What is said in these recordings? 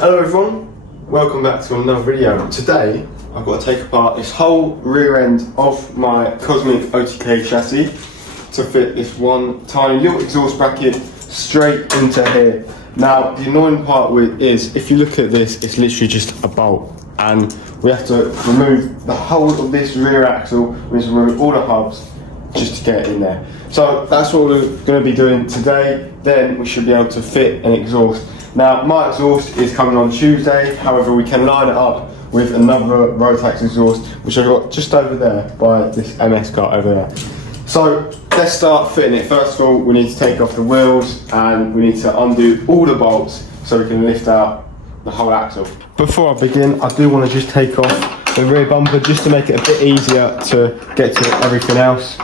Hello everyone, welcome back to another video. Today I've got to take apart this whole rear end of my Cosmic OTK chassis to fit this one tiny little exhaust bracket straight into here. Now the annoying part with is, if you look at this, it's literally just a bolt and we have to remove the whole of this rear axle. We have to remove all the hubs just to get it in there. So that's what we're going to be doing today. Then we should be able to fit an exhaust. Now my exhaust is coming on Tuesday, however we can line it up with another Rotax exhaust which I've got just over there by this MS cart over there. So let's start fitting it. First of all, we need to take off the wheels and we need to undo all the bolts so we can lift out the whole axle. Before I begin, I do want to just take off the rear bumper just to make it a bit easier to get to everything else.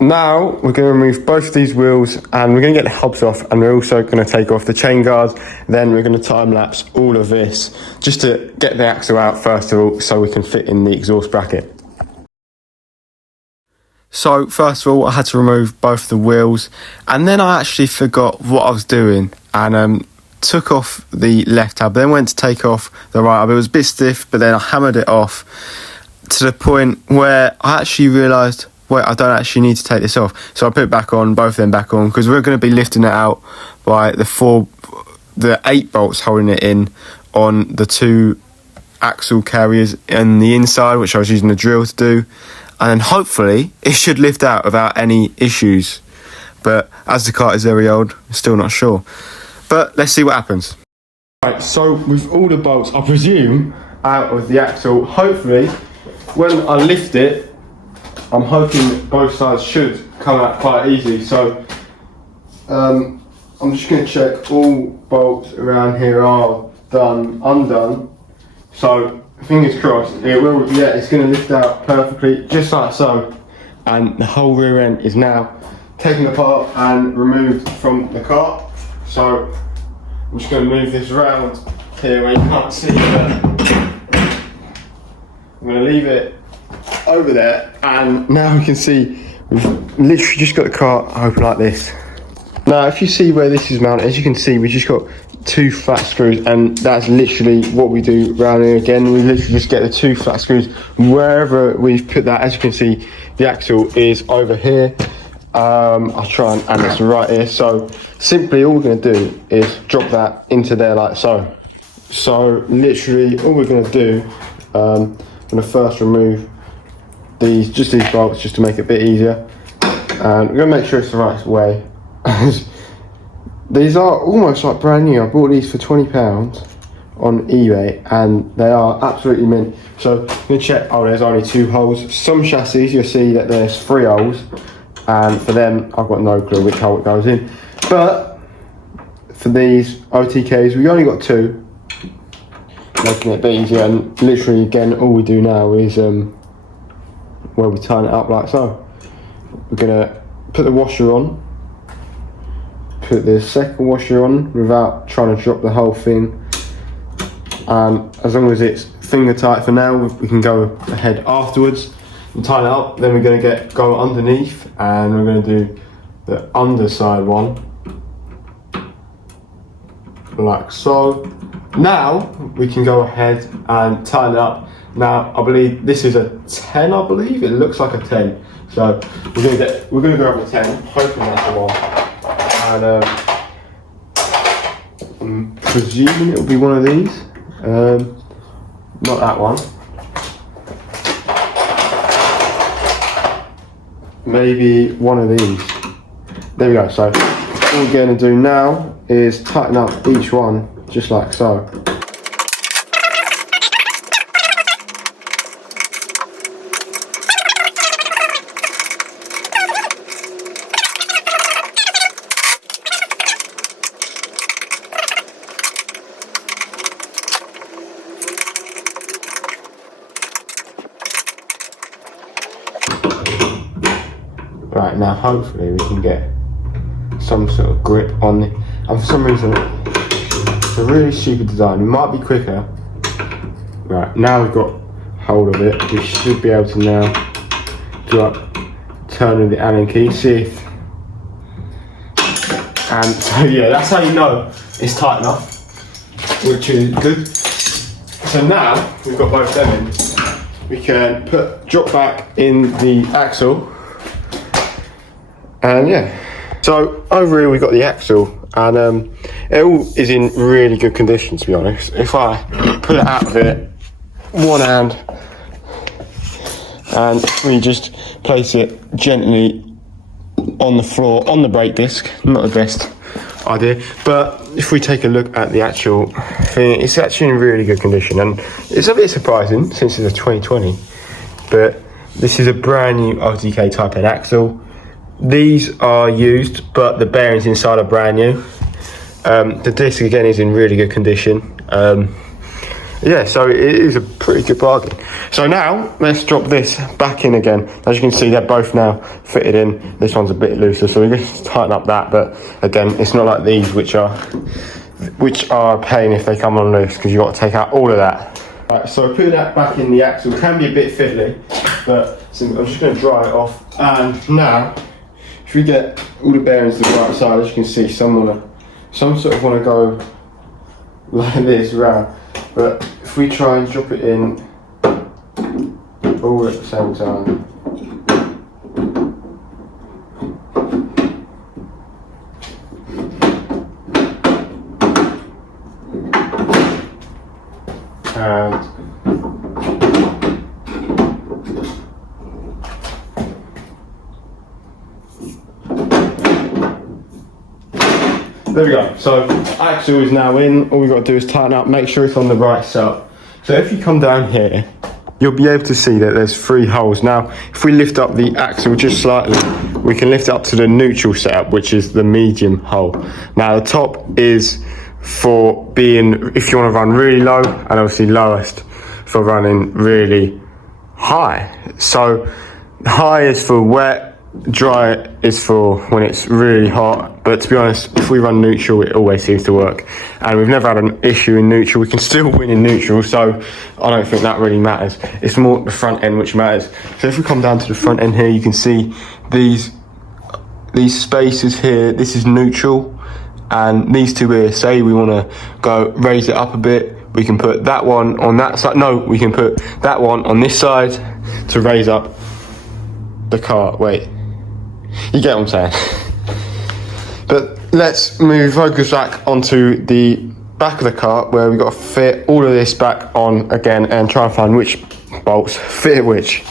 Now we're going to remove both of these wheels and we're going to get the hubs off, and we're also going to take off the chain guards. Then we're going to time lapse all of this just to get the axle out first of all so we can fit in the exhaust bracket. So first of all I had to remove both the wheels, and then I actually forgot what I was doing and took off the left hub, then went to take off the right hub. It was a bit stiff, but then I hammered it off to the point where I actually realised, wait, I don't actually need to take this off. So I put it back on, both of them back on, because we're going to be lifting it out by the 8 bolts holding it in on the 2 axle carriers on the inside, which I was using the drill to do. And then hopefully it should lift out without any issues. But as the kart is very old, I'm still not sure. But let's see what happens. Right, so with all the bolts, I presume, out of the axle, hopefully when I lift it, I'm hoping both sides should come out quite easy. So I'm just going to check all bolts around here are undone. So fingers crossed, it will. Yeah, it's going to lift out perfectly, just like so. And the whole rear end is now taken apart and removed from the cart. So I'm just going to move this around here where you can't see it. I'm going to leave it over there, and now we can see we've literally just got the cart open like this. Now if you see where this is mounted, as you can see, we've just got 2 flat screws, and that's literally what we do around here. Again, we literally just get the 2 flat screws wherever we've put that. As you can see, the axle is over here. I'll try and it's right here. So simply all we're going to do is drop that into there like so. So literally all we're going to do, I'm going to first remove these bolts just to make it a bit easier, and we're going to make sure it's the right way. These are almost like brand new. I bought these for £20 on eBay and they are absolutely mint. So I'm going to check. Oh, there's only 2 holes. Some chassis you'll see that there's 3 holes, and for them I've got no clue which hole it goes in, but for these OTKs we only got 2, making it a bit easier. And literally again all we do now is where we turn it up like so. We're gonna put the washer on, put the second washer on without trying to drop the whole thing, and as long as it's finger tight for now, we can go ahead afterwards and tighten it up. Then we're gonna go underneath and we're gonna do the underside one like so. Now we can go ahead and tighten it up. Now I believe this is a 10. I believe it looks like a 10. So we're gonna go up a 10, hoping that's the one. And I'm presuming it'll be one of these. Not that one. Maybe one of these. There we go. So all we're gonna do now is tighten up each one just like so. Right, now hopefully we can get some sort of grip on it. And for some reason, it's a really stupid design. It might be quicker. Right, now we've got hold of it, we should be able to now turn with the Allen key, see if, and so yeah, that's how you know it's tight enough, which is good. So now we've got both them in, we can drop back in the axle, and yeah. So over here we've got the axle, and it all is in really good condition, to be honest. If I pull it out of it, one hand, and we just place it gently on the floor, on the brake disc, not the best idea, but if we take a look at the actual thing, it's actually in really good condition, and it's a bit surprising since it's a 2020, but this is a brand new OTK Type N axle. These are used, but the bearings inside are brand new. The disc again is in really good condition. Yeah, so it is a pretty good bargain. So now let's drop this back in again. As you can see, they're both now fitted in. This one's a bit looser, so we're just tighten up that. But again, it's not like these, which are a pain if they come on loose, because you've got to take out all of that. Right, so putting that back in the axle can be a bit fiddly, but I'm just going to dry it off. And now, if we get all the bearings to the right side, as you can see, some sort of want to go like this around. But if we try and drop it in all at the same time, and there we go. So axle is now in. All we've got to do is tighten up, make sure it's on the right setup. So if you come down here, you'll be able to see that there's 3 holes. Now, if we lift up the axle just slightly, we can lift it up to the neutral setup, which is the medium hole. Now, the top is for being, if you want to run really low, and obviously lowest for running really high. So high is for wet, dry is for when it's really hot, but to be honest, if we run neutral, it always seems to work, and we've never had an issue in neutral. We can still win in neutral, so I don't think that really matters. It's more the front end which matters. So if we come down to the front end here, you can see these spaces here. This is neutral, and these two here, say we want to go raise it up a bit, we can put that one on that side. No, we can put that one on this side to raise up the car. Wait, you get what I'm saying? But let's focus back onto the back of the cart, where we've got to fit all of this back on again and try and find which bolts fit which.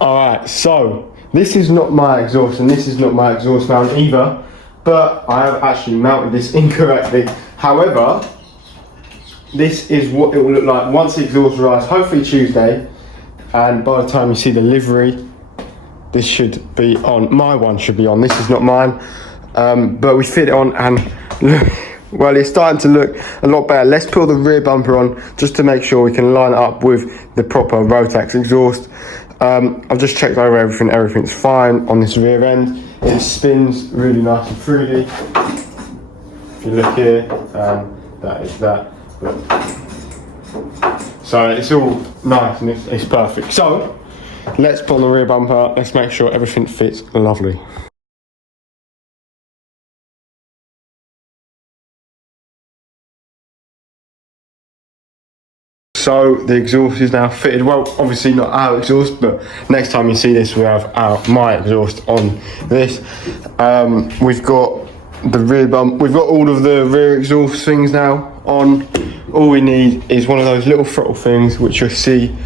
Alright, so this is not my exhaust, and this is not my exhaust mount either, but I have actually mounted this incorrectly. However, this is what it will look like once the exhaust arrives, hopefully Tuesday, and by the time you see the livery, this should be on. My one should be on, this is not mine, but we fit it on, and look, well, it's starting to look a lot better. Let's put the rear bumper on just to make sure we can line it up with the proper Rotax exhaust. I've just checked over everything, everything's fine on this rear end. It spins really nice and freely. If you look here, that is that. So it's all nice and it's perfect. So let's put on the rear bumper, let's make sure everything fits lovely. So the exhaust is now fitted. Well, obviously not our exhaust, but next time you see this, we have my exhaust on this. We've got the rear bump. We've got all of the rear exhaust things now on. All we need is one of those little throttle things, which you'll see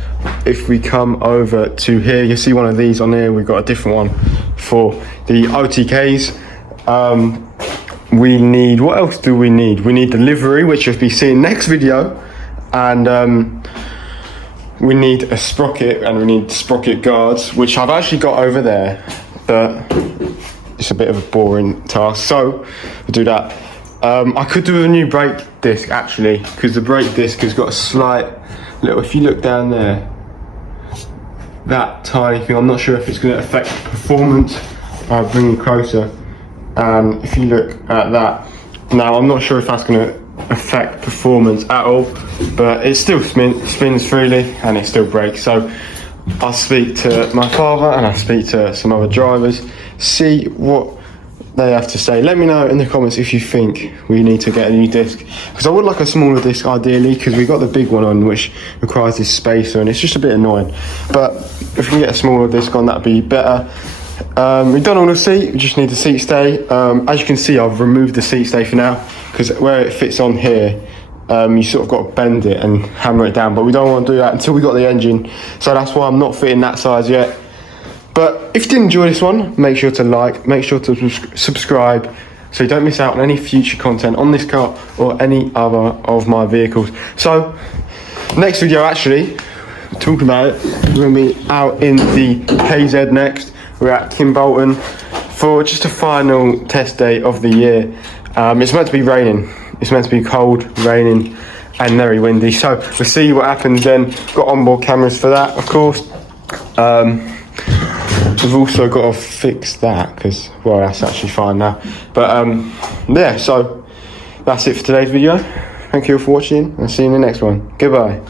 if we come over to here. You'll see one of these on here. We've got a different one for the OTKs. We need, what else do we need? We need the livery, which you'll be seeing next video. And we need a sprocket and we need sprocket guards, which I've actually got over there, but it's a bit of a boring task, so we'll do that. I could do a new brake disc actually, because the brake disc has got a slight little, if you look down there, that tiny thing, I'm not sure if it's going to affect performance. I'll bring you closer, and if you look at that, now I'm not sure if that's going to affect performance at all, but it still spins freely and it still brakes. So I'll speak to my father and I'll speak to some other drivers, see what they have to say. Let me know in the comments if you think we need to get a new disc, because I would like a smaller disc ideally, because we got the big one on which requires this spacer and it's just a bit annoying. But if we can get a smaller disc on, that'd be better. We've done all the seat, we just need the seat stay. As you can see, I've removed the seat stay for now, because where it fits on here, you sort of got to bend it and hammer it down, but we don't want to do that until we got the engine, so that's why I'm not fitting that size yet. But if you did enjoy this one, make sure to like, make sure to subscribe, so you don't miss out on any future content on this car or any other of my vehicles. So next video, actually, talking about it, we're going to be out in the KZ next. We're at Kimbolton for just a final test day of the year. It's meant to be raining. It's meant to be cold, raining, and very windy. So we'll see what happens then. Got onboard cameras for that, of course. We've also got to fix that because, well, that's actually fine now. But yeah, so that's it for today's video. Thank you all for watching. I'll see you in the next one. Goodbye.